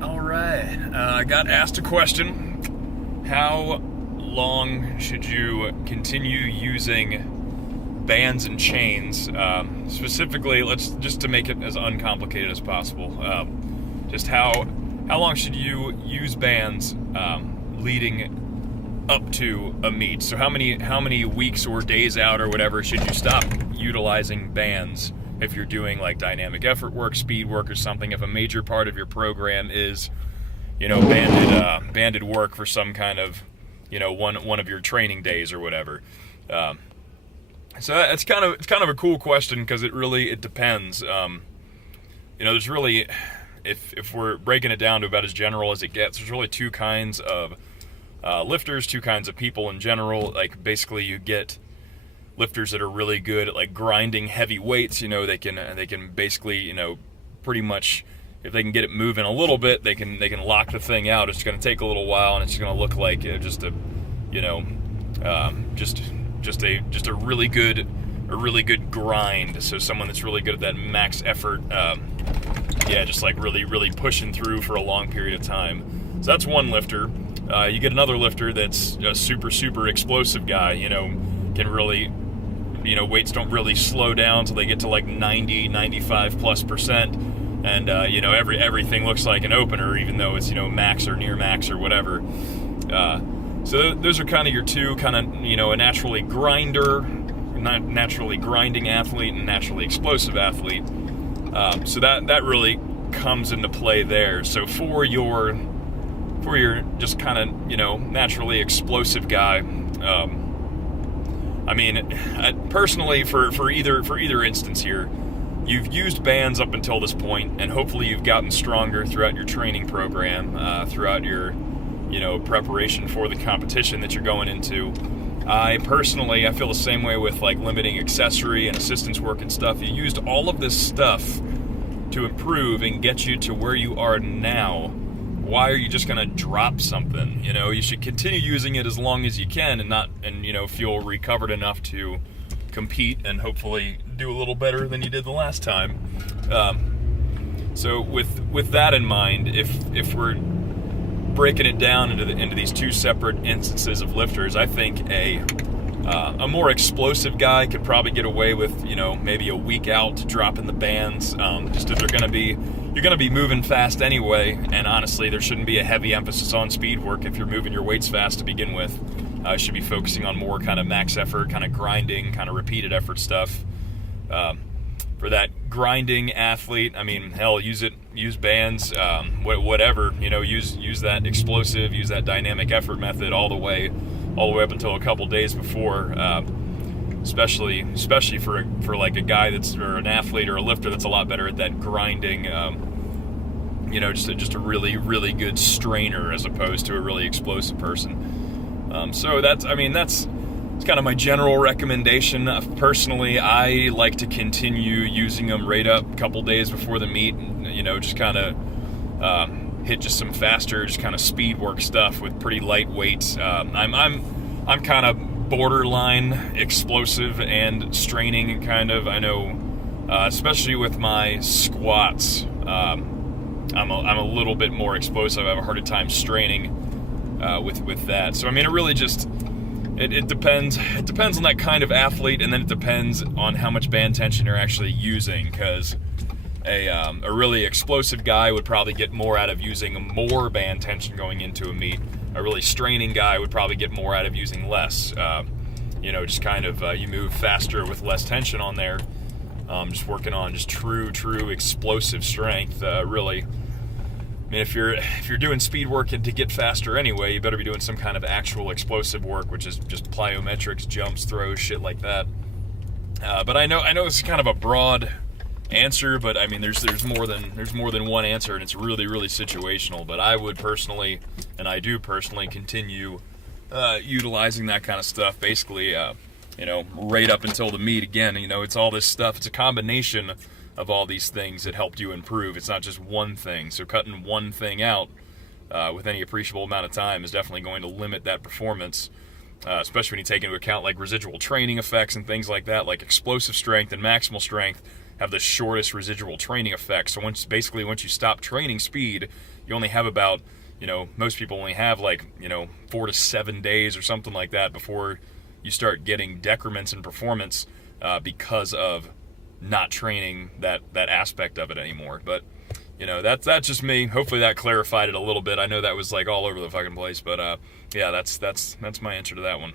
All right. I got asked a question. How long should you continue using bands and chains? Specifically, let's just to make it as uncomplicated as possible. Just how long should you use bands leading up to a meet? So how many weeks or days out or whatever should you stop utilizing bands? If you're doing like dynamic effort work, speed work, or something, if a major part of your program is, banded work for some kind of, one of your training days or whatever. So it's kind of a cool question because it depends. There's really, if we're breaking it down to about as general as it gets, there's really two kinds of lifters, two kinds of people in general. Like basically, you get lifters that are really good at like grinding heavy weights. They can basically, pretty much, if they can get it moving a little bit, they can lock the thing out. It's going to take a little while, and it's going to look like just a really good grind. So someone that's really good at that max effort, just like really pushing through for a long period of time. So that's one lifter. You get another lifter that's a super explosive guy. Can really, weights don't really slow down until they get to like 90-95+%, and everything looks like an opener, even though it's max or near max or whatever. So those are kind of your two, a naturally grinding athlete and naturally explosive athlete. So that really comes into play there. So for your just naturally explosive guy, personally, for either instance here, you've used bands up until this point, and hopefully you've gotten stronger throughout your training program, throughout your preparation for the competition that you're going into. I feel the same way with like limiting accessory and assistance work and stuff. You used all of this stuff to improve and get you to where you are now. Why are you just going to drop something? You should continue using it as long as you can and feel recovered enough to compete and hopefully do a little better than you did the last time. So with that in mind, if we're breaking it down into these two separate instances of lifters, I think a more explosive guy could probably get away with maybe a week out dropping the bands, just if you're going to be moving fast anyway, and honestly there shouldn't be a heavy emphasis on speed work if you're moving your weights fast to begin with. Should be focusing on more kind of max effort, kind of grinding, kind of repeated effort stuff. For that grinding athlete, use bands, whatever, use that explosive, use that dynamic effort method all the way up until a couple days before, especially for like a guy or an athlete or a lifter that's a lot better at that grinding, just a really good strainer as opposed to a really explosive person. So that's kind of my general recommendation. Personally, I like to continue using them right up a couple days before the meet, just kind of hit just some faster, just kind of speed work stuff with pretty light weights. I'm kind of borderline explosive and straining kind of. I know, especially with my squats, I'm a little bit more explosive. I have a harder time straining with that. So it really just it depends. It depends on that kind of athlete, and then it depends on how much band tension you're actually using. Because a really explosive guy would probably get more out of using more band tension going into a meet. A really straining guy would probably get more out of using less. Just kind of you move faster with less tension on there. Just working on just true explosive strength. Really, if you're doing speed work and to get faster anyway, you better be doing some kind of actual explosive work, which is just plyometrics, jumps, throws, shit like that. But I know it's kind of a broad answer, but there's more than one answer, and it's really situational. But I would personally, and I do personally, continue utilizing that kind of stuff basically right up until the meet. Again, it's all this stuff. It's a combination of all these things that helped you improve. It's not just one thing. So cutting one thing out with any appreciable amount of time is definitely going to limit that performance, especially when you take into account like residual training effects and things like that, like explosive strength and maximal strength. have the shortest residual training effect. So once you stop training speed, you only have about, most people only have 4 to 7 days or something like that before you start getting decrements in performance because of not training that aspect of it anymore. But that's just me. Hopefully that clarified it a little bit. I know that was all over the fucking place, but yeah, that's my answer to that one.